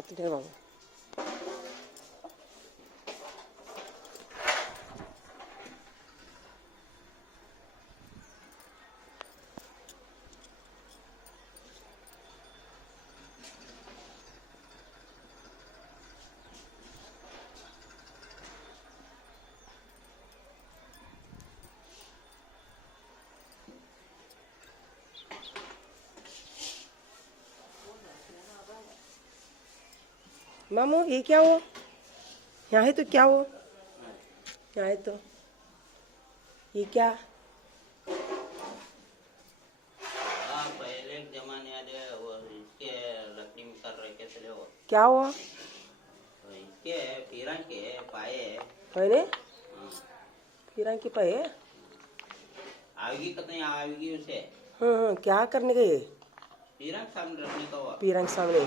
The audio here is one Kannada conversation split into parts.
আতিফের বাবা मामू ये क्या हो यहाँ है तो क्या हो यहाँ है तो। ये क्या? हाँ पहले जमाने वाले वो इसके लकड़ी में कर रखे थे वो क्या हुआ? तो इसके पीरा के पाए। मैंने हाँ, फिर की पाए? आवेगी कतई आवेगी उसे हाँ हाँ क्या करने गए? पीरा के सामने रखने का वो पीरंग सामने।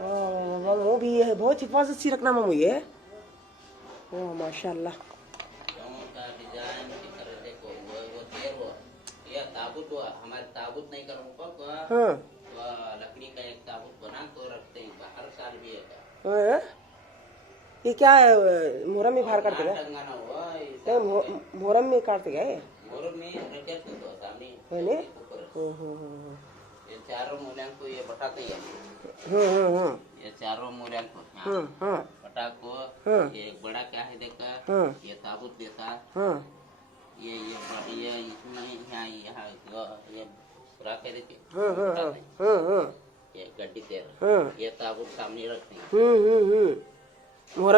वो भी है बहुत हिफाजत सी रखना मामू ये। वाह माशाल्लाह। हाँ।, हाँ, हाँ। ये क्या है मुहर्रम में बाहर करते गए नहीं मुहर्रम में काटते गए मुहर्रम में रखे तो सामने। ये चारों हैं। हाँ, हाँ, हाँ। चारों मूल्यांक। है।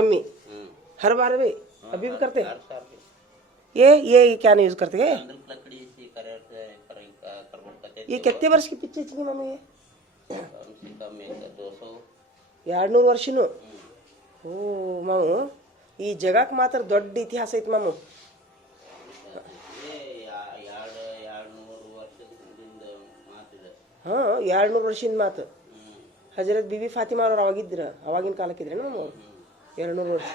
में? हर बार में? अभी भी करते हैं? ये ये क्या नहीं यूज़ करते हैं लकड़ी। ये थे कितने वर्ष की पिक्चर चाहिए मामू ये वो। कम से कम एक दो सौ ಎರಡ್ನೂರು ವರ್ಷನು ಓ ಮಾವು ಈ ಜಗಕ್ಕೆ ಮಾತ್ರ ದೊಡ್ಡ ಇತಿಹಾಸ ಐತಿ ಮಾಮು ये या- ಎರಡು ಎರಡು ನೂರು ವರ್ಷದ ಹಿಂದಿಂದ ಮಾತಿದೆ ಹಾ ಎರಡ್ನೂರು ವರ್ಷದ ಮಾತು ಹ್ಮ್ ಹಜರತ್ ಬಿಬಿ ಫಾತಿಮಾ ಅವ್ರು ಅವಾಗಿದ್ರ ಅವಾಗಿನ ಕಾಲಕ್ಕಿದ್ರೆ ಮಾಮು ಅವ್ರು ಎರಡ್ನೂರು ವರ್ಷ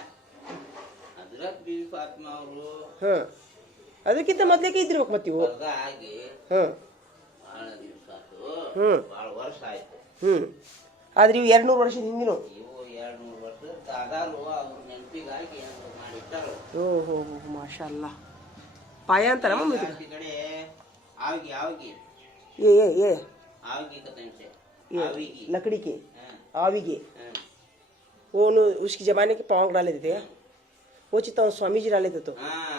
ಹಜರತ್ ಬಿ ಫಾತಿಮಾ ಅವರು ಹಾ ಅದಕ್ಕಿಂತ ಮೊದ್ಲೇಕೆ ಇದ್ದಿರ್ಬೇಕು ಮತ್ತೆ ಇವು ವರ್ಗ ಆಗಿ ಹಾ ಬಹಳ ದಿವಸ ಆಯ್ತು ಹ್ಮ್ ಬಹಳ ವರ್ಷ ಆಯ್ತು ಹ್ಮ್ ಆದ್ರೆ ಇವು ಎರಡ್ನೂರು ವರ್ಷದ ಹಿಂದಿನ ಇವು ಎರಡು ನೂರು ವರ್ಷ ತಾಗಾಲು ಅವ್ರ ನೆನಪಿಗಾಗಿ ಏನಾದ್ರು ಮಾಡಿಟ್ಟಾರು ಓ ಹೋ ಹೋ ಮಾಶಾ ಅಲ್ಲ ಪಾಯ ಅಂತಾರ ಮಮ್ಮಿ ಇದಕ್ಕೆ? ಈ ಕಡೆ ಆವಿಗೆ ಆವಿಗೆ ये ये ये आवेगी कतई से ये आवेगी लकड़ी के हाँ, आविगे हाँ। वो नु, उसके जमाने के पाँव डाले देते हैं वो चित्ता स्वामी जी डाले थे तो हाँ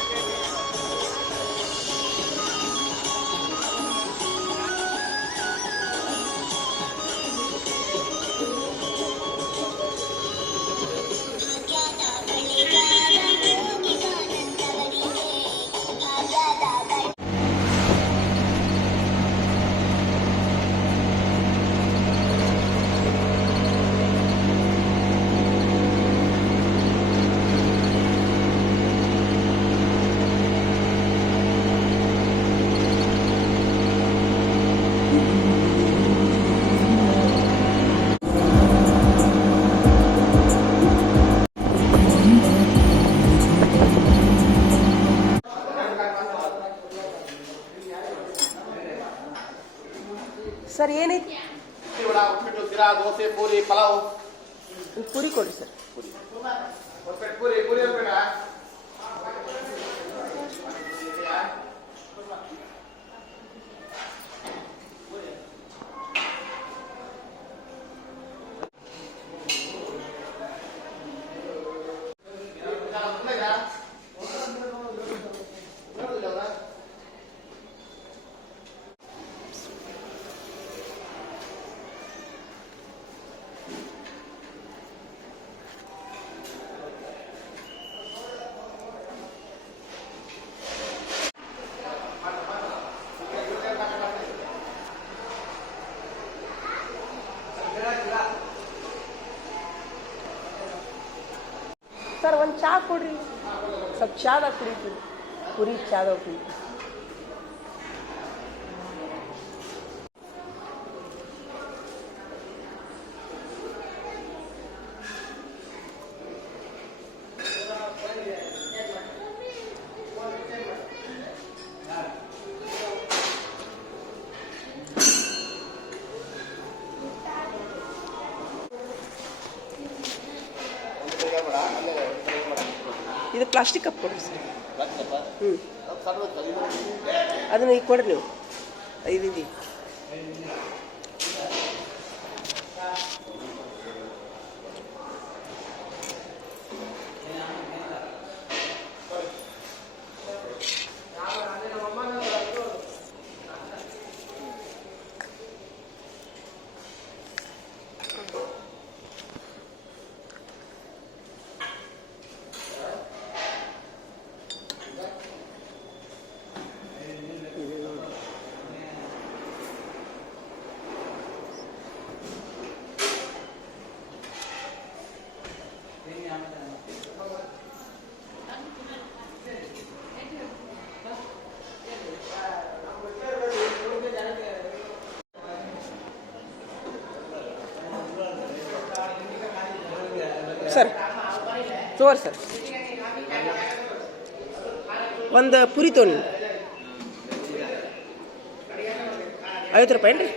ಪೂರಿ ಪಲಾವ್. ಪೂರಿ ಕೊಡ್ರಿ ಸರ್. ಉಪ್ಪಿಟ್ಟು ಪೂರಿ ಪೂರಿ ಚಹಾ ಕೊಡ್ರಿ. ಸ್ವಲ್ಪ ಚಾದಾಗ ಕುಡಿತೀವಿ ಪುರಿ ಚಾದಾಗ ಕುಡಿತೀವಿ ಇದು ಪ್ಲಾಸ್ಟಿಕ್ ಕಪ್ ಕೊಡ್ರಿ ಸರ್. ಹ್ಞೂ ಅದನ್ನ ಈಗ ಕೊಡ್ರಿ ನೀವು. ಐದು ತೋರಿ ಸರ್ ಒಂದು ಪುರಿ ತೊಗೊಳಿ ಐವತ್ತು ರೂಪಾಯಿ ಏನು ರೀ